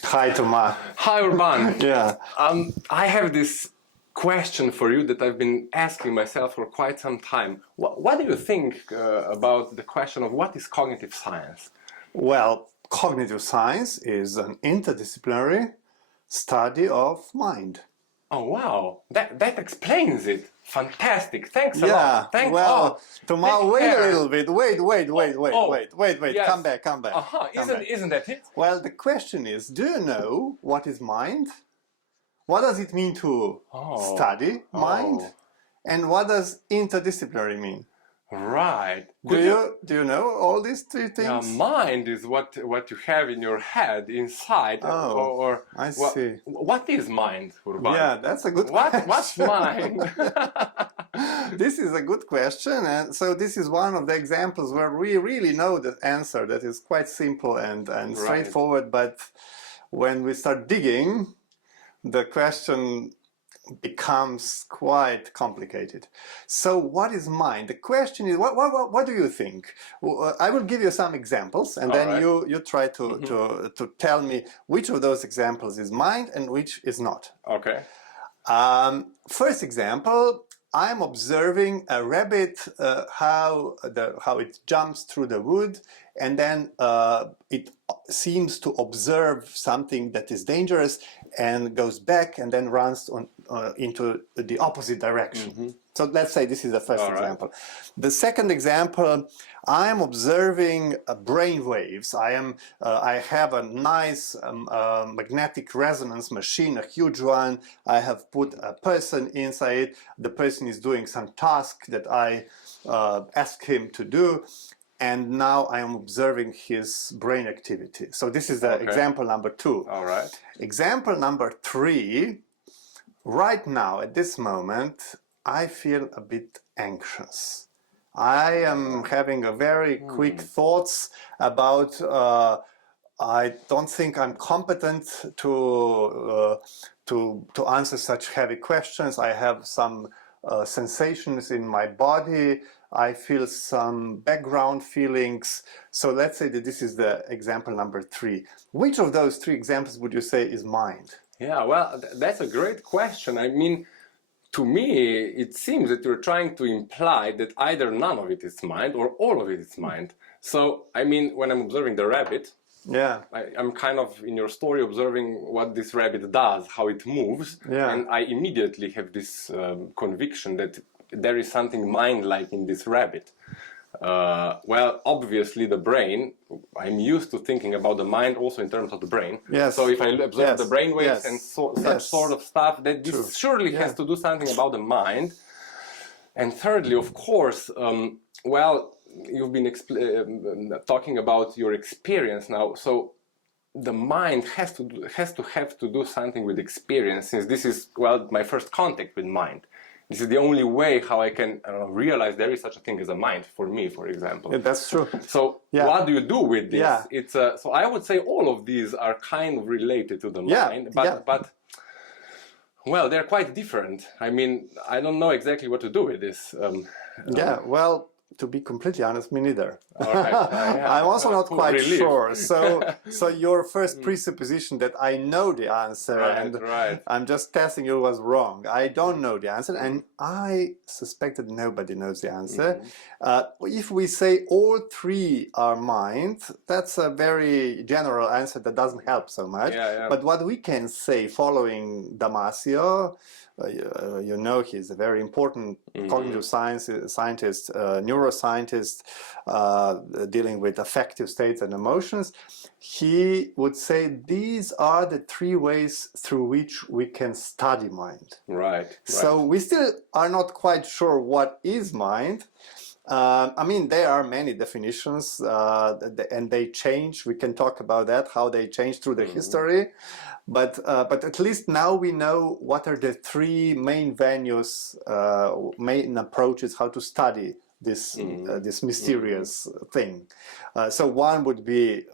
Hi, Toma. Hi, Urban. Yeah. I have this question for you that I've been asking myself for quite some time. What do you think about the question of what is cognitive science? Well, cognitive science is an interdisciplinary study of mind. Oh, wow. That explains it. Fantastic. Thanks a Yeah. lot. Well, Toma, take wait a care. little bit. Wait. Yes. Come back. Come back. Isn't that it? Well, the question is, do you know what is mind? What does it mean to study mind? Oh. And what does interdisciplinary mean? Right. Do you know all these three Yeah, things? mind is what you have in your head inside. Oh, I see. What is mind, Urban? Yeah, that's a good question. What's mind? This is a good question, and so this is one of the examples where we really know the answer that is quite simple and straightforward, but when we start digging, the question becomes quite complicated. So what is mind? The question is, what do you think? I will give you some examples, and then you try to tell me which of those examples is mind and which is not. Okay. First example, I'm observing a rabbit, how it jumps through the wood, and then it seems to observe something that is dangerous and goes back and then runs into the opposite direction. So let's say this is the first example. The second example, I'm observing brain waves. I have a nice magnetic resonance machine, a huge one. I have put a person inside. The person is doing some task that I asked him to do. And now I am observing his brain activity. So this is the example number 2. All right. Example number 3, right now at this moment, I feel a bit anxious. I am having a very quick thoughts about I don't think I'm competent to answer such heavy questions. I have some sensations in my body. I feel some background feelings. So let's say that this is the example number 3. Which of those 3 examples would you say is mind? Yeah, well, that's a great question. I mean, to me, it seems that you're trying to imply that either none of it is mind or all of it is mind. So, I mean, when I'm observing the rabbit, I'm kind of in your story observing what this rabbit does, how it moves, and I immediately have this conviction that there is something mind-like in this rabbit. Well, obviously the brain, I'm used to thinking about the mind also in terms of the brain. Yes. So if I observe the brain waves and such sort of stuff, that this surely has to do something about the mind. And thirdly, of course, well, you've been talking about your experience now. So the mind has to have to do something with experience, since this is, well, my first contact with mind. This is the only way how I can realize there is such a thing as a mind, for me, for example. Yeah, that's true. So what do you do with this? Yeah. It's so I would say all of these are kind of related to the mind, but well, they're quite different. I mean, I don't know exactly what to do with this. Well, to be completely honest, me neither. All right. I'm also not quite relief. sure. So your first presupposition that I know the answer I'm just testing you was wrong. I don't know the answer, and I suspect that nobody knows the answer. If we say all 3 are mind, that's a very general answer that doesn't help so much. But what we can say, following Damasio, you know, he's a very important cognitive scientist, neuroscientist, dealing with affective states and emotions. He would say these are the 3 ways through which we can study mind. Right. So we still are not quite sure what is mind. I mean, there are many definitions, and they change. We can talk about that, how they change through the history. But at least now we know what are the 3 main venues, main approaches how to study this this mysterious thing. So one would be,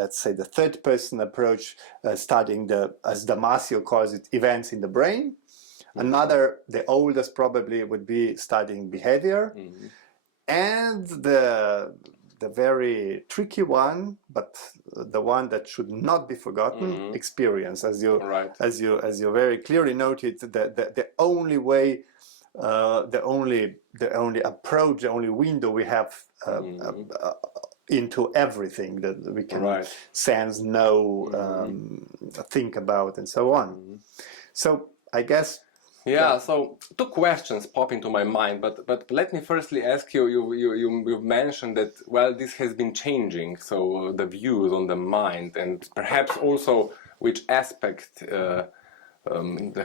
let's say, the third-person approach, studying as Damasio calls it, events in the brain. Another, the oldest probably, would be studying behavior. And the the very tricky one, but the one that should not be forgotten, experience, as you very clearly noted, the only way, the only approach, the only window we have into everything that we can sense, know, think about, and so on. So I guess. Yeah, so two questions pop into my mind, but let me firstly ask you, you mentioned that, well, this has been changing, so the views on the mind, and perhaps also which aspect the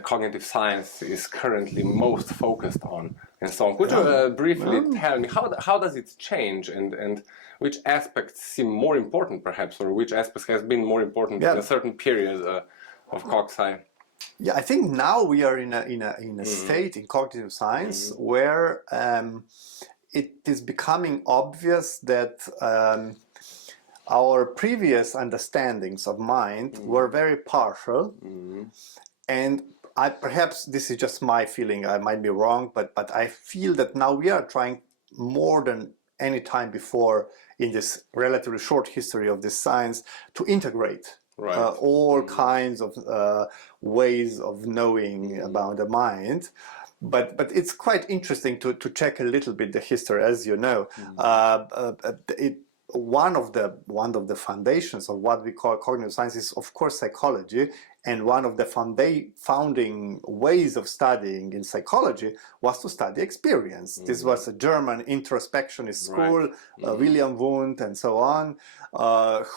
cognitive science is currently most focused on, and so on. Could you briefly tell me how does it change, and which aspects seem more important, perhaps, or which aspects has been more important in a certain period of CogSci? Yeah, I think now we are in a state in cognitive science where it is becoming obvious that our previous understandings of mind were very partial, and perhaps this is just my feeling. I might be wrong, but I feel that now we are trying more than any time before in this relatively short history of this science to integrate. All kinds of ways of knowing about the mind, but it's quite interesting to check a little bit the history, as you know. One of the foundations of what we call cognitive science is, of course, psychology, and one of the founding ways of studying in psychology was to study experience. This was a German introspectionist school, William Wundt and so on,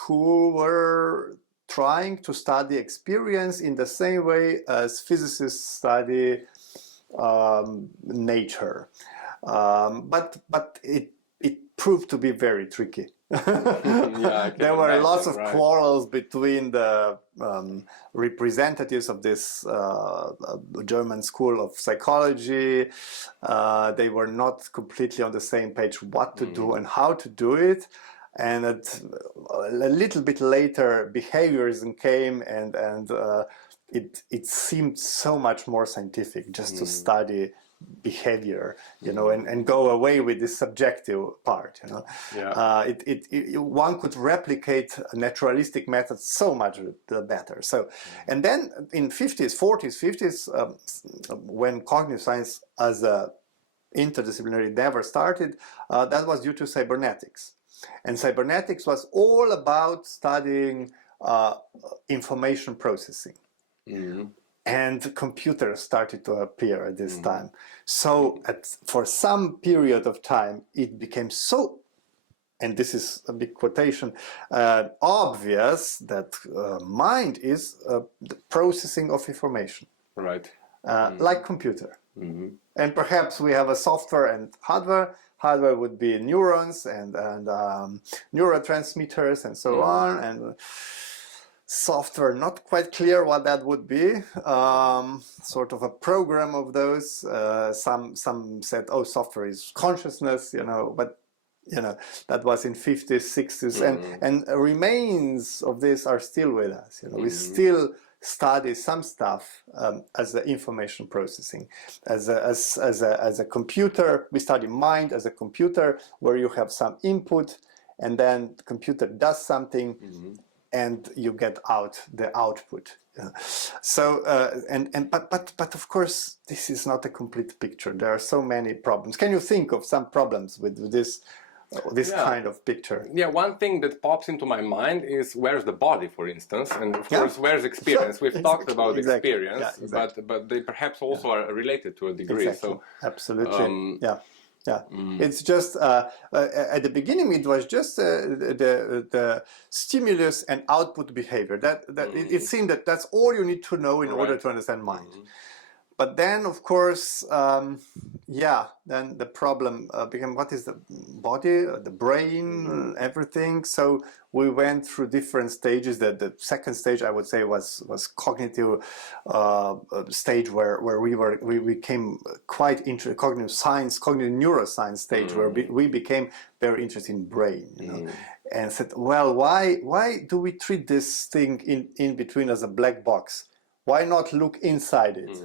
who were trying to study experience in the same way as physicists study nature, but it proved to be very tricky. There were lots of quarrels between the representatives of this German school of psychology. They were not completely on the same page what to do and how to do it. And a little bit later, behaviorism came, and it seemed so much more scientific just to study behavior, and go away with this subjective part. One could replicate naturalistic methods so much better. So, and then in 50s, 40s, 50s, when cognitive science as a interdisciplinary endeavor started, that was due to cybernetics. And cybernetics was all about studying information processing. And computers started to appear at this time. So for some period of time, it became so, and this is a big quotation, obvious that mind is the processing of information. Like computer. And perhaps we have a software and hardware. Hardware would be neurons and neurotransmitters and so on. And software, not quite clear what that would be. Sort of a program of those. Some said, oh, software is consciousness, but that was in 50s, 60s, and remains of this are still with us. We still study some stuff as the information processing, as a computer. We study mind as a computer where you have some input, and then the computer does something, and you get out the output. So but of course this is not a complete picture. There are so many problems. Can you think of some problems with this kind of picture? Yeah, one thing that pops into my mind is where's the body, for instance, and of course where's experience. We've talked about experience, but they perhaps also are related to a degree. So absolutely, it's just at the beginning it was just the stimulus and output behavior. That it seemed that that's all you need to know in order to understand mind. But then, of course, then the problem became, what is the body, the brain, everything. So we went through different stages. The second stage, I would say, was cognitive stage where we became quite interested, cognitive neuroscience stage, where we became very interested in brain, and said, well, why do we treat this thing in between as a black box? Why not look inside it?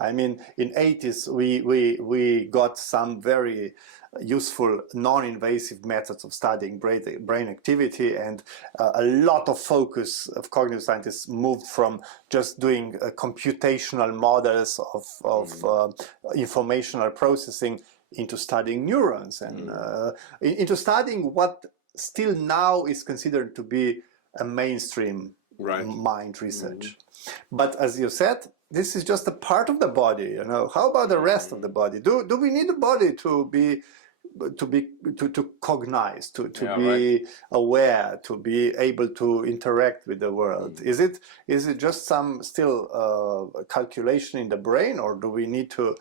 I mean, in 80s, we got some very useful non-invasive methods of studying brain activity, and a lot of focus of cognitive scientists moved from just doing computational models of informational processing into studying neurons and into studying what still now is considered to be a mainstream mind research. But as you said, this is just a part of the body, you know. How about the rest of the body? Do we need a body to cognize, to be aware, to be able to interact with the world? Is it just some still calculation in the brain, or do we need to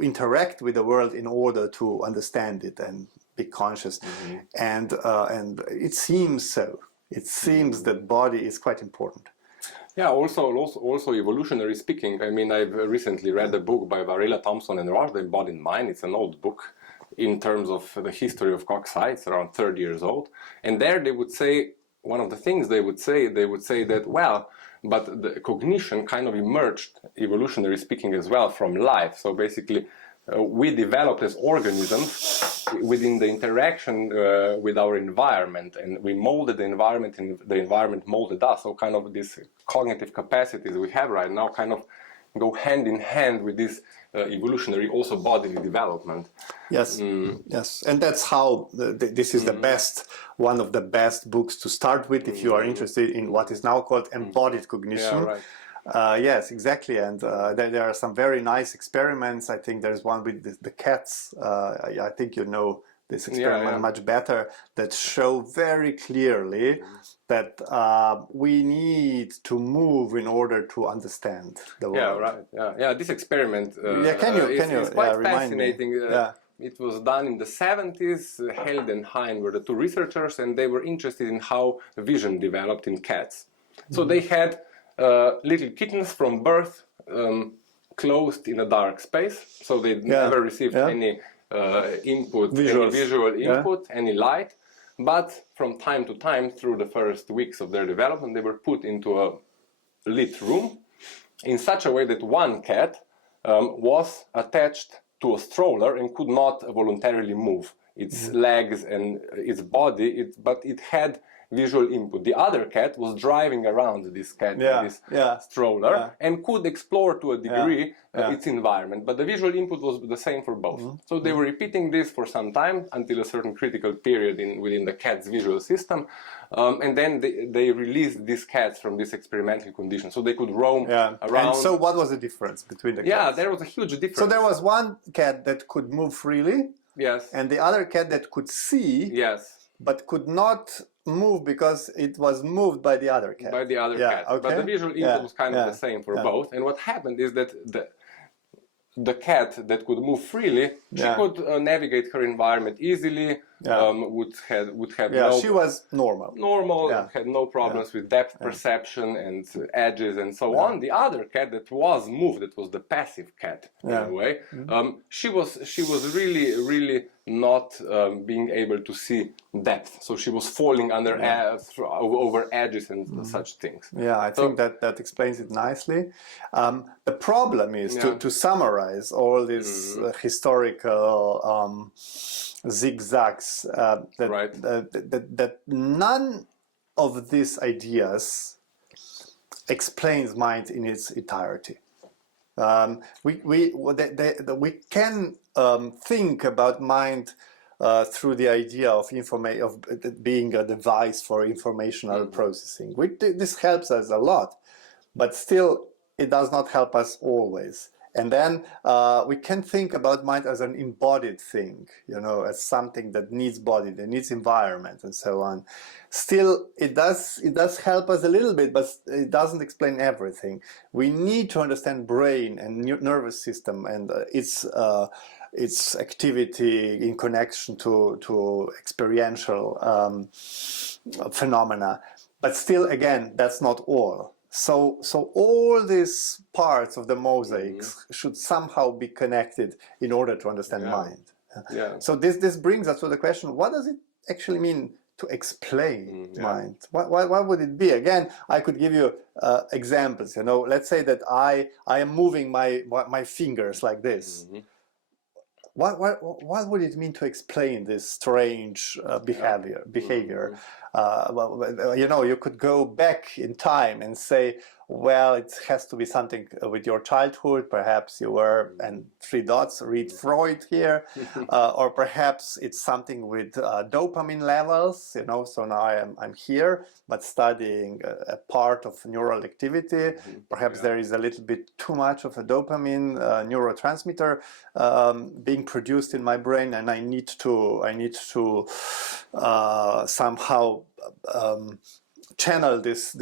interact with the world in order to understand it and be conscious? And it seems so. It seems that body is quite important. Yeah, also evolutionary speaking. I mean, I've recently read a book by Varela Thompson and Ross, The Embodied Mind. It's an old book in terms of the history of cognition. It's around 30 years old. And there they would say, one of the things they would say that, well, but the cognition kind of emerged, evolutionary speaking, as well from life. So basically, we developed as organisms within the interaction with our environment, and we molded the environment, and the environment molded us. So kind of these cognitive capacities we have right now kind of go hand in hand with this evolutionary, also bodily development. Yes, yes, and that's how this is the best, one of the best books to start with if you are interested in what is now called embodied cognition. Yeah, right. Yes, exactly, and there are some very nice experiments. I think there's one with the cats. I think you know this experiment much better, that show very clearly that we need to move in order to understand the world. Yeah, right. Yeah. This experiment is quite fascinating. It was done in the 70s. Held and Hein were the two researchers, and they were interested in how vision developed in cats. So they had little kittens from birth closed in a dark space, so they never received any visual input, any light. But from time to time, through the first weeks of their development, they were put into a lit room in such a way that one cat was attached to a stroller and could not voluntarily move its legs and its body, but it had visual input. The other cat was driving around this cat in this stroller and could explore to a degree its environment, but the visual input was the same for both. So they were repeating this for some time until a certain critical period within the cat's visual system, and then they released these cats from this experimental condition, so they could roam around. And so what was the difference between the cats? Yeah, there was a huge difference. So there was one cat that could move freely, and the other cat that could see, but could not move because it was moved by the other cat. By the other cat. Okay. But the visual input was kind of the same for both. And what happened is that the cat that could move freely, she could navigate her environment easily, would have she was normal, had no problems with depth perception and edges and so on. The other cat that was moved, that was the passive cat in a way, she was really not being able to see depth, so she was falling under over edges and such things. I think that explains it nicely. The problem is to summarize all these historical zigzags, that none of these ideas explains mind in its entirety. We can think about mind through the idea of being a device for informational processing. This helps us a lot, but still it does not help us always. And then we can think about mind as an embodied thing, as something that needs body, that needs environment, and so on. Still, it does help us a little bit, but it doesn't explain everything. We need to understand brain and nervous system and its activity in connection to experiential phenomena. But still, again, that's not all. So all these parts of the mosaics should somehow be connected in order to understand mind. So this brings us to the question: what does it actually mean to explain mind? What would it be? Again, I could give you examples. Let's say that I am moving my fingers like this. what would it mean to explain this strange behavior? Well, you know, you could go back in time and say, well, it has to be something with your childhood. Perhaps you were, and three dots, read Freud here, or perhaps it's something with dopamine levels. You know, so now I'm here, but studying a part of neural activity. Perhaps there is a little bit too much of a dopamine neurotransmitter being produced in my brain, and I need to somehow channel this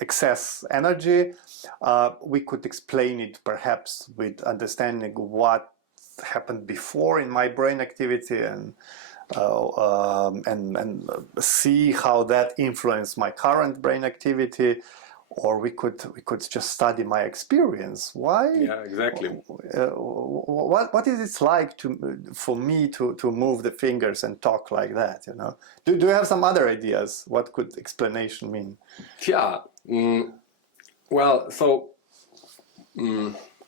excess energy. We could explain it perhaps with understanding what happened before in my brain activity, and see how that influenced my current brain activity. Or we could just study my experience. Why? Yeah, exactly. What is it like for me to move the fingers and talk like that? You know, do you have some other ideas? What could explanation mean? Yeah. Well, so.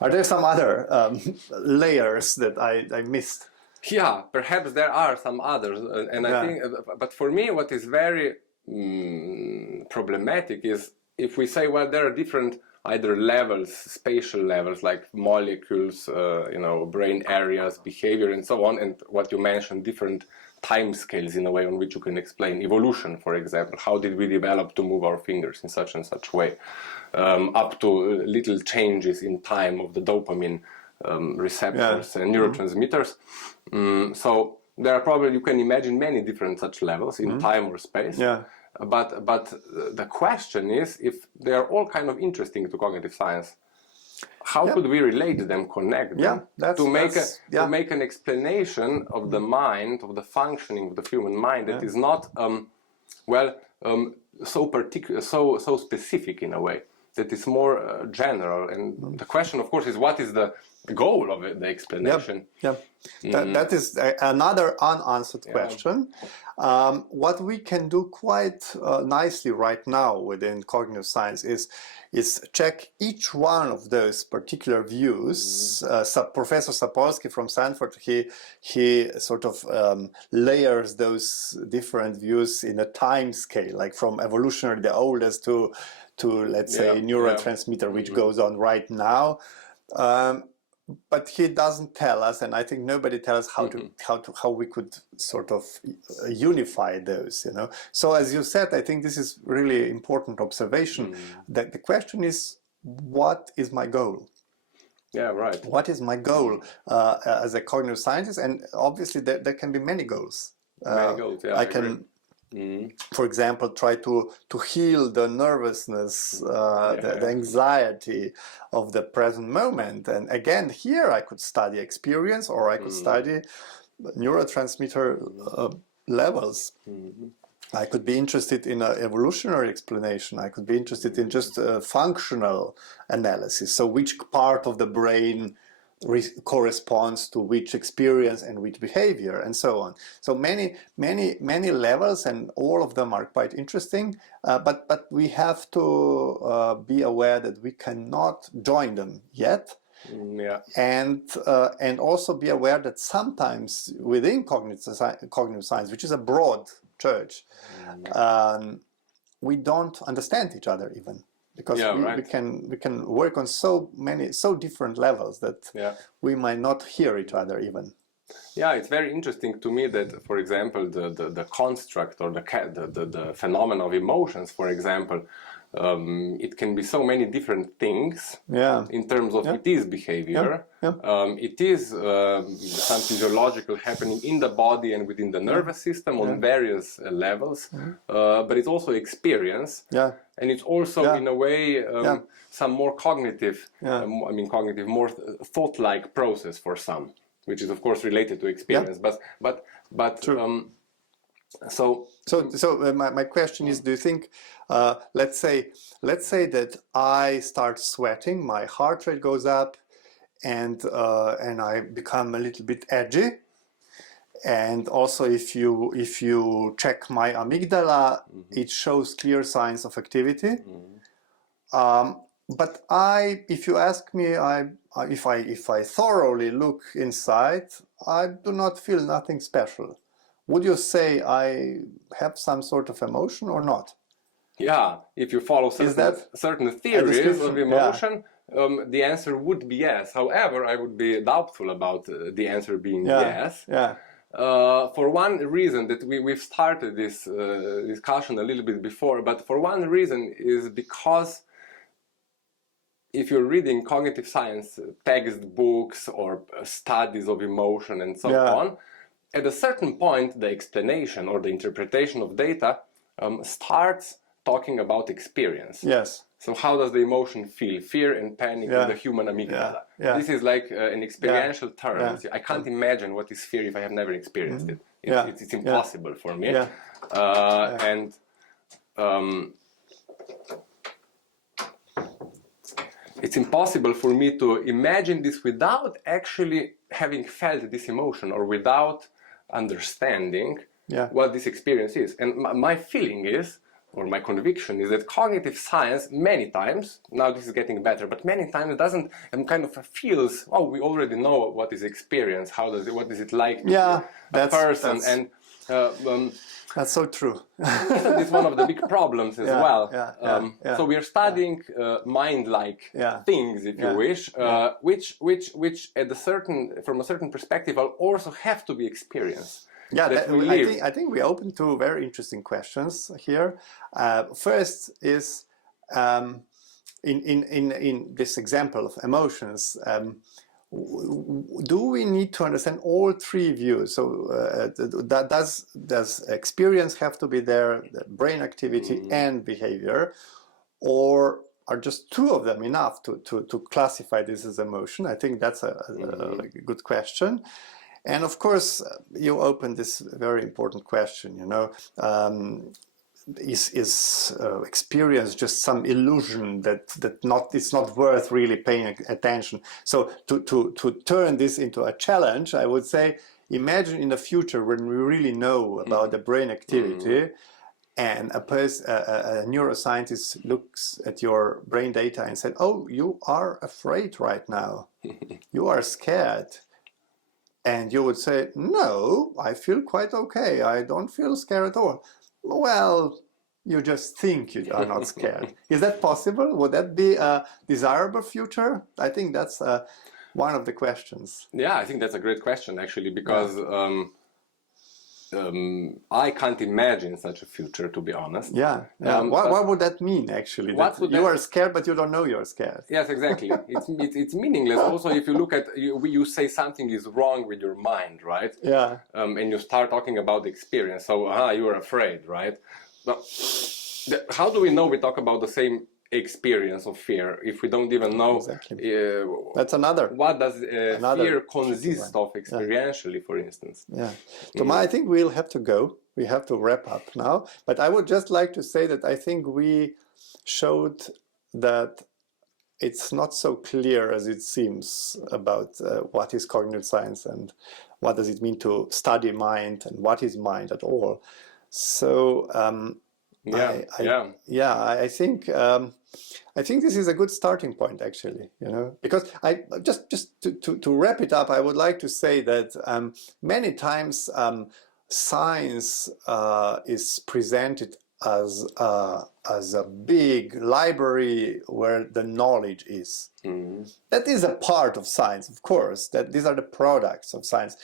Are there some other layers that I missed? Yeah, perhaps there are some others, and I think. But for me, what is very problematic is, if we say, well, there are different either levels, spatial levels, like molecules, you know, brain areas, behavior, and so on, and what you mentioned, different time scales in a way on which you can explain evolution, for example. How did we develop to move our fingers in such and such way, up to little changes in time of the dopamine receptors and neurotransmitters. So there are probably, you can imagine many different such levels in time or space. Yeah. But the question is, if they are all kind of interesting to cognitive science, how could we relate them, connect them, to make an explanation of the mind, of the functioning of the human mind that is not so particular, so specific in a way, that is more general. And the question, of course, is what is the goal of it, the explanation? That is another unanswered question. What we can do quite nicely right now within cognitive science is check each one of those particular views. Professor Sapolsky from Stanford, he sort of layers those different views in a time scale, like from evolutionary, the oldest, to let's say neurotransmitter, which goes on right now. But he doesn't tell us, and I think nobody tells us how we could sort of unify those, you know. So as you said, I think this is really important observation. That the question is, what is my goal? Yeah, right. What is my goal as a cognitive scientist? And obviously there can be many goals. Many goals. Yeah, I can. For example, try to heal the nervousness, the anxiety of the present moment. And again, here I could study experience, or I could study neurotransmitter levels. I could be interested in an evolutionary explanation. I could be interested in just functional analysis. So which part of the brain corresponds to which experience and which behavior, and so on. So many levels, and all of them are quite interesting. But we have to be aware that we cannot join them yet. And also be aware that sometimes within cognitive science, which is a broad church, we don't understand each other even. Because we can work on so different levels that we might not hear each other even. Yeah, it's very interesting to me that, for example, the construct or the phenomenon of emotions, for example, it can be so many different things in terms of it is behavior, it is some physiological happening in the body and within the nervous system on various levels, but it's also experience, and it's also in a way some more cognitive, more thought-like process for some, which is of course related to experience, but So my question is: do you think, let's say that I start sweating, my heart rate goes up, and I become a little bit edgy, and also if you check my amygdala, it shows clear signs of activity. But if you ask me, if I thoroughly look inside, I do not feel nothing special. Would you say I have some sort of emotion or not? Yeah, if you follow certain theories of emotion, the answer would be yes. However, I would be doubtful about the answer being yes. Yeah. For one reason that we've started this discussion a little bit before, but for one reason is because if you're reading cognitive science textbooks or studies of emotion and so on, at a certain point the explanation or the interpretation of data starts talking about experience. Yes. So how does the emotion feel? Fear and panic in the human amygdala. This is like an experiential term. I can't imagine what is fear if I have never experienced it. It's impossible for me. And it's impossible for me to imagine this without actually having felt this emotion or without understanding what this experience is. And my feeling is, or my conviction is, that cognitive science many times, now this is getting better, but many times it doesn't, and kind of feels, oh, we already know what is experience, what is it like to be a person, and that's so true. It's one of the big problems as well. So we are studying mind-like things, if you wish, which at from a certain perspective will also have to be experienced. Yeah, I think we open two very interesting questions here. First is in this example of emotions, do we need to understand all three views? So does experience have to be there, the brain activity and behavior, or are just two of them enough to classify this as emotion? I think that's a good question. And of course, you open this very important question, is experience just some illusion that it's not worth really paying attention? So to turn this into a challenge, I would say, imagine in the future when we really know about the brain activity, and a neuroscientist looks at your brain data and said, "Oh, you are afraid right now. You are scared." And you would say, "No, I feel quite okay. I don't feel scared at all." Well, you just think you are not scared. Is that possible? Would that be a desirable future? I think that's one of the questions. Yeah, I think that's a great question, actually, because I can't imagine such a future, to be honest. What would that mean, actually? You are scared, but you don't know you're scared. Yes, exactly. It's meaningless. Also, if you look at, you say something is wrong with your mind, right? Yeah. And you start talking about the experience. So, you are afraid, right? But how do we know we talk about the same experience of fear if we don't even know? Exactly. That's another. What does fear consist of experientially, for instance? Yeah. So I think we'll have to go. We have to wrap up now. But I would just like to say that I think we showed that it's not so clear as it seems about what is cognitive science and what does it mean to study mind and what is mind at all. So I think this is a good starting point, actually, because I just to wrap it up, I would like to say that many times science is presented as a big library where the knowledge is. That is a part of science, of course, that these are the products of science,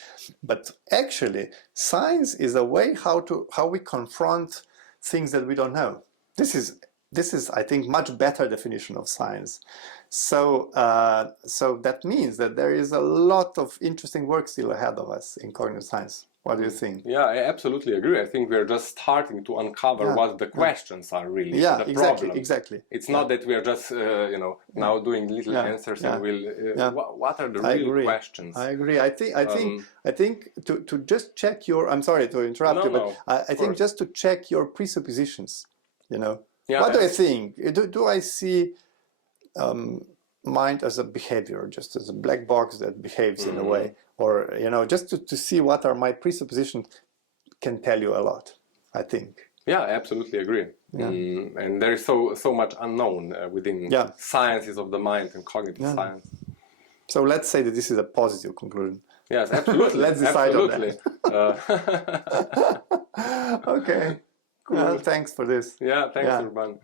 but actually science is a way how we confront things that we don't know. This is I think much better definition of science. So that means that there is a lot of interesting work still ahead of us in cognitive science. What do you think? Yeah, I absolutely agree. I think we're just starting to uncover what the questions are really. The exactly. It's not that we are just now doing little answers and what are the real questions? I agree. I think to just check your. I'm sorry to interrupt you, but I think just to check your presuppositions. What do I think? Do I see mind as a behavior, just as a black box that behaves in a way, or just to see what are my presuppositions can tell you a lot, I think. Yeah, I absolutely agree. And there is so much unknown within sciences of the mind and cognitive science. So let's say that this is a positive conclusion. Yes, absolutely. Let's decide on that. Absolutely. Okay. Well, thanks for this. Yeah, thanks, Urban.